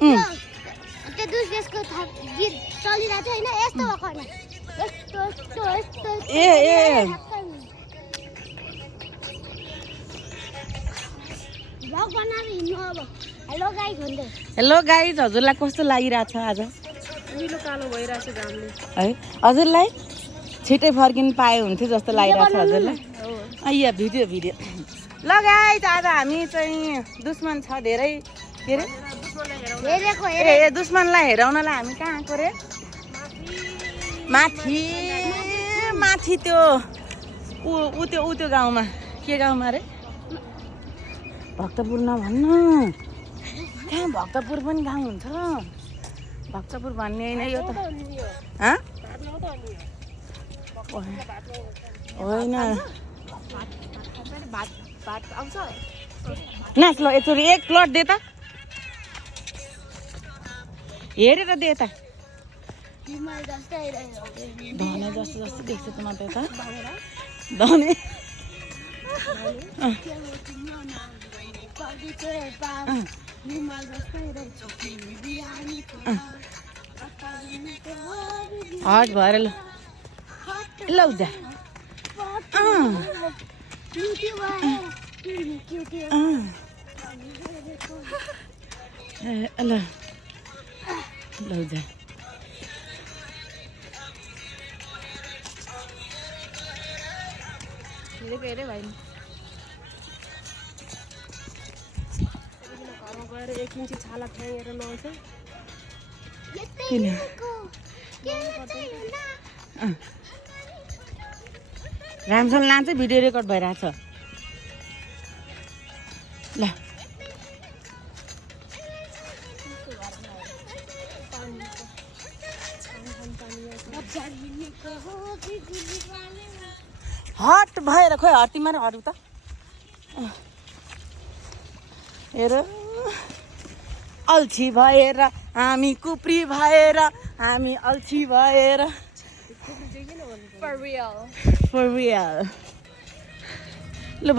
त्यो दुस देशको गीत चलिरहेको थियो होइन यस्तो भएको होइन यस्तो यस्तो यस्तो ए ए भ्लग बनाएर हिँड्नु अब हेलो गाइज भन्दै हेलो गाइज हजुरलाई कस्तो लागिरहेछ आज निलो कालो भइरहेछ घामले है हजुरलाई छिटै फर्किनु पाए हुन्थ्यो जस्तो लागिरहेछ हजुरलाई अಯ್या भिडियो भिडियो ल गाइज आज हामी चाहिँ दुश्मन छ धेरै के अरे हेरेको ए दुश्मनलाई हेराउनलाई हामी कहाँ आएको रे माथि माथि त्यो ऊ त्यो गाउँमा के गाउँमा रे भक्तपुर नभन्न कहाँ भक्तपुर पनि गाउँ हुन्छ भक्तपुर भन्ने होइन यो त हँ होइन नाच ल यत्रो एक प्लट दे त हेरेर दे त धने जस्तो जस्तो देख्छ त मात्रै त धने हट भएर ल लौजा ल लौजा हेरे भाइ घरमा गएर 1 इन्ची छाला फ्याँकेर नुहाउँछ किन राम्रोसँग लान्छ भिडियो रेकर्ड भइरहेछ ल हट भएर खोइ हट्तीमा र हटु त हेर अल्छी भएर हामी कुप्री भएर हामी अल्छी भएर For real. For real.